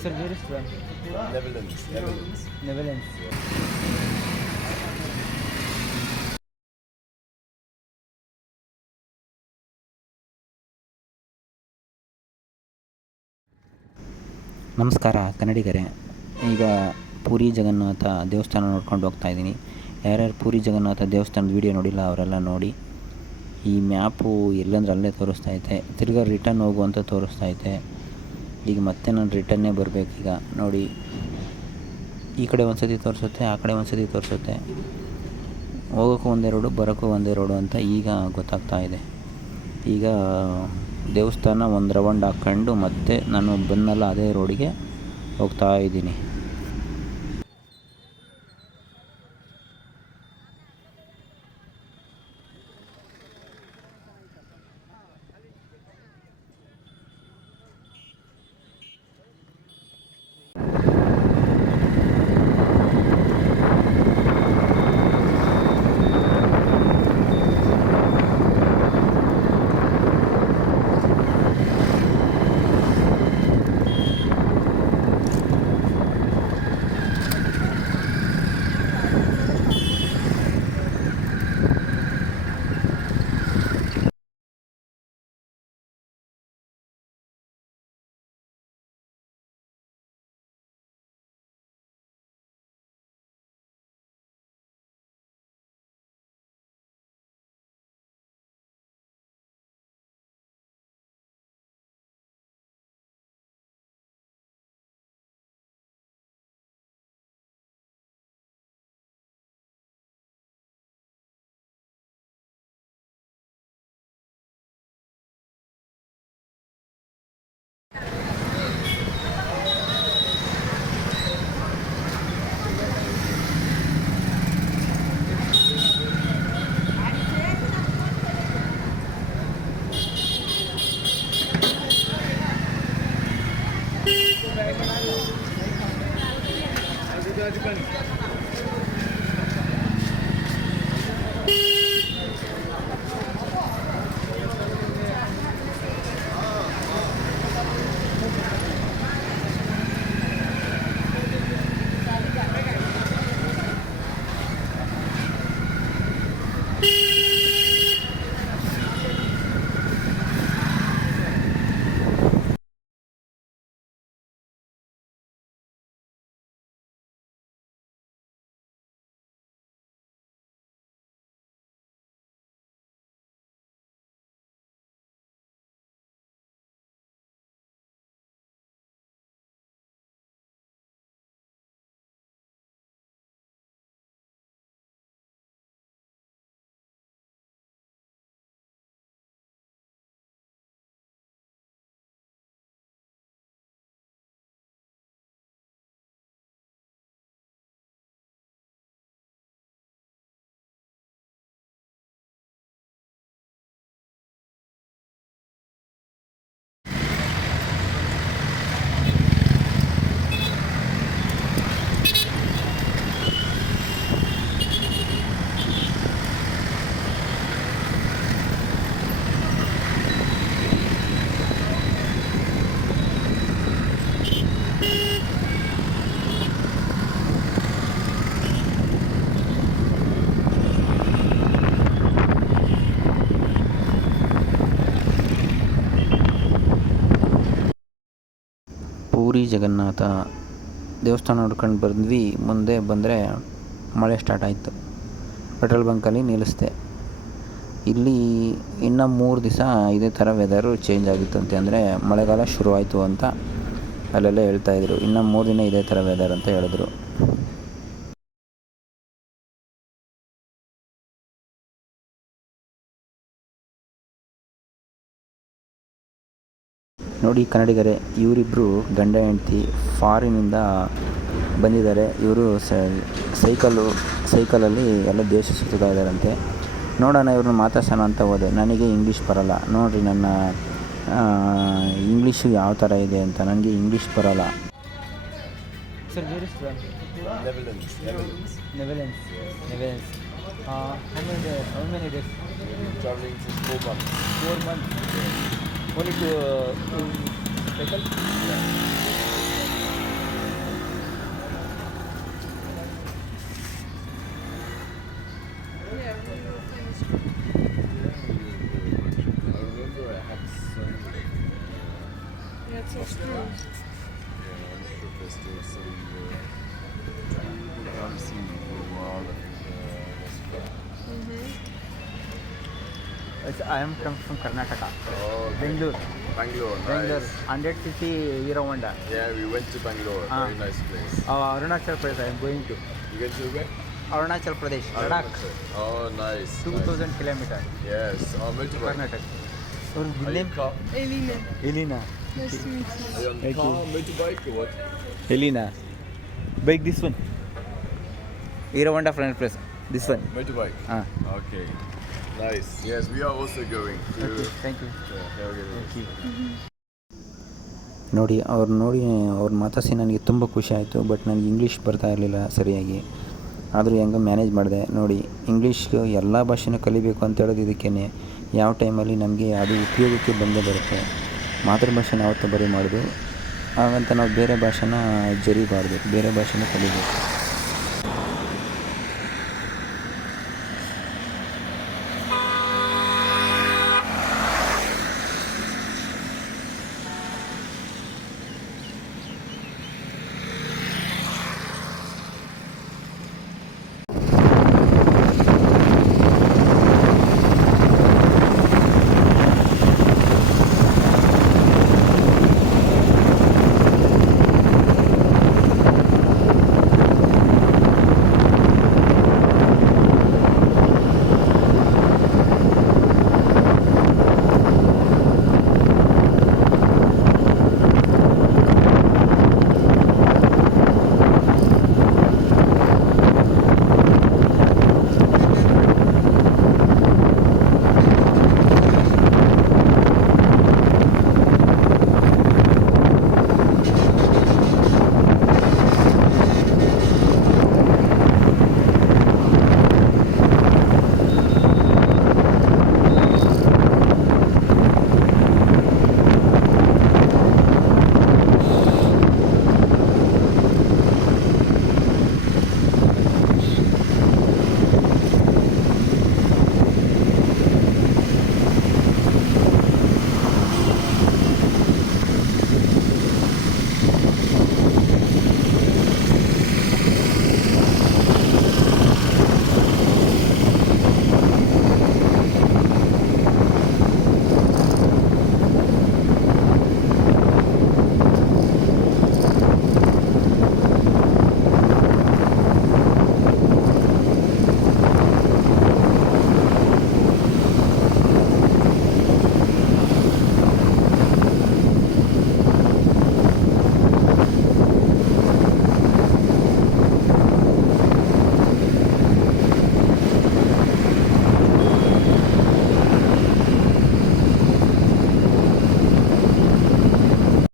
Sir, where is from? Netherlands. Netherlands. Netherlands. ನಮಸ್ಕಾರ ಕನ್ನಡಿಗರೇ. ಈಗ ಪೂರಿ ಜಗನ್ನಾಥ ದೇವಸ್ಥಾನ ನೋಡ್ಕೊಂಡು ಹೋಗ್ತಾ ಇದ್ದೀನಿ. ಯಾರ್ಯಾರು ಪೂರಿ ಜಗನ್ನಾಥ ದೇವಸ್ಥಾನದ ವೀಡಿಯೋ ನೋಡಿಲ್ಲ ಅವರೆಲ್ಲ ನೋಡಿ. ಈ ಮ್ಯಾಪು ಎಲ್ಲಂದ್ರೆ ಅಲ್ಲೇ ತೋರಿಸ್ತೈತೆ, ತಿರ್ಗಾ ರಿಟರ್ನ್ ಹೋಗು ಅಂತ ತೋರಿಸ್ತೈತೆ. ಈಗ ಮತ್ತೆ ನಾನು ರಿಟನ್ನೇ ಬರಬೇಕೀಗ ನೋಡಿ. ಈ ಕಡೆ ಒಂದು ಸತಿ ತೋರಿಸುತ್ತೆ, ಆ ಕಡೆ ಒಂದು ಸತಿ ತೋರಿಸುತ್ತೆ. ಹೋಗೋಕ್ಕೂ ಒಂದೇ ರೋಡು, ಬರೋಕ್ಕೂ ಒಂದೇ ರೋಡು ಅಂತ ಈಗ ಗೊತ್ತಾಗ್ತಾ ಇದೆ. ಈಗ ದೇವಸ್ಥಾನ ಒಂದು ರೌಂಡ್ ಹಾಕ್ಕೊಂಡು ಮತ್ತೆ ನಾನು ಬಂದಲ್ಲ ಅದೇ ರೋಡಿಗೆ ಹೋಗ್ತಾ ಇದ್ದೀನಿ. ಪೂರಿ ಜಗನ್ನಾಥ ದೇವಸ್ಥಾನ ನೋಡ್ಕೊಂಡು ಬಂದ್ವಿ. ಮುಂದೆ ಬಂದರೆ ಮಳೆ ಸ್ಟಾರ್ಟ್ ಆಯಿತು. ಪೆಟ್ರೋಲ್ ಬಂಕಲ್ಲಿ ನಿಲ್ಲಿಸ್ದೆ. ಇಲ್ಲಿ ಇನ್ನು 3 ದಿವಸ ಇದೇ ಥರ ವೆದರು ಚೇಂಜ್ ಆಗಿತ್ತಂತೆ, ಅಂದರೆ ಮಳೆಗಾಲ ಶುರುವಾಯಿತು ಅಂತ ಅಲ್ಲೆಲ್ಲ ಹೇಳ್ತಾಯಿದ್ರು. ಇನ್ನು 3 ದಿನ ಇದೇ ಥರ ವೆದರ್ ಅಂತ ಹೇಳಿದ್ರು. ನೋಡಿ ಕನ್ನಡಿಗರೇ, ಇವರಿಬ್ಬರು ಗಂಡ ಹೆಂಡ್ತಿ ಫಾರಿನಿಂದ ಬಂದಿದ್ದಾರೆ. ಇವರು ಸೈಕಲಲ್ಲಿ ಎಲ್ಲ ದೇಶ ಸುತ್ತಾ ಇದ್ದಾರಂತೆ. ನೋಡೋಣ ಇವ್ರನ್ನ ಮಾತಾಡ್ಸೋಣ ಅಂತ ಹೋದೆ. ನನಗೆ ಇಂಗ್ಲೀಷ್ ಬರೋಲ್ಲ. ನೋಡಿರಿ ನನ್ನ ಇಂಗ್ಲೀಷು ಯಾವ ಥರ ಇದೆ ಅಂತ. ನನಗೆ ಇಂಗ್ಲೀಷ್ ಬರೋಲ್ಲ. Sir, where is from? Netherlands. Netherlands. Netherlands. Netherlands. How many days? Traveling for 4 months. 4 months. Only to cycle? Yeah. That's so strange. Yeah, I'm not sure if they're still selling the haven't seen them for a while. I am come from Karnataka. Oh, okay. Bangalore. Bangalore, nice. Bangalore. 100cc Hero Honda. Yeah, we went to Bangalore. Ah. Very nice place. Arunachal Pradesh I am going to. You went to where? Arunachal Pradesh, Ladakh. Oh, nice. 2000 kilometers. Yes. Oh, motorbike. Karnataka. Or Are good you name? car? Elena, Elena. nice to meet you. Are you on Thank car, you. motorbike or what? Elena. Bike this one. Hero Honda front press. This one. Motorbike. Ah. Okay. Nice. Yes, we are also going to. Okay, thank you. Yeah, here we go. Thank you. ನೋಡಿ ಅವ್ರು ಮಾತಾಡಿಸಿ ನನಗೆ ತುಂಬ ಖುಷಿ ಆಯಿತು. But ನನಗೆ English ಬರ್ತಾ ಇರಲಿಲ್ಲ ಸರಿಯಾಗಿ, ಆದರೂ ಹೆಂಗೋ ಮ್ಯಾನೇಜ್ ಮಾಡಿದೆ. ನೋಡಿ, ಇಂಗ್ಲೀಷ್ ಎಲ್ಲ ಭಾಷೆನೂ ಕಲಿಬೇಕು ಅಂತ ಹೇಳೋದು ಇದಕ್ಕೇ. ಯಾವ ಟೈಮಲ್ಲಿ ನಮಗೆ ಅದು ಉಪಯೋಗಕ್ಕೆ ಬಂದೇ ಬರುತ್ತೆ. ಮಾತೃಭಾಷೆನ ಯಾವತ್ತೂ ಬರೀ ಮಾಡೋದು, ಹಾಗಂತ ನಾವು ಬೇರೆ ಭಾಷೆನ ಜರಿಬಾರ್ದು, ಬೇರೆ ಭಾಷೆನ ಕಲಿಬೇಕು.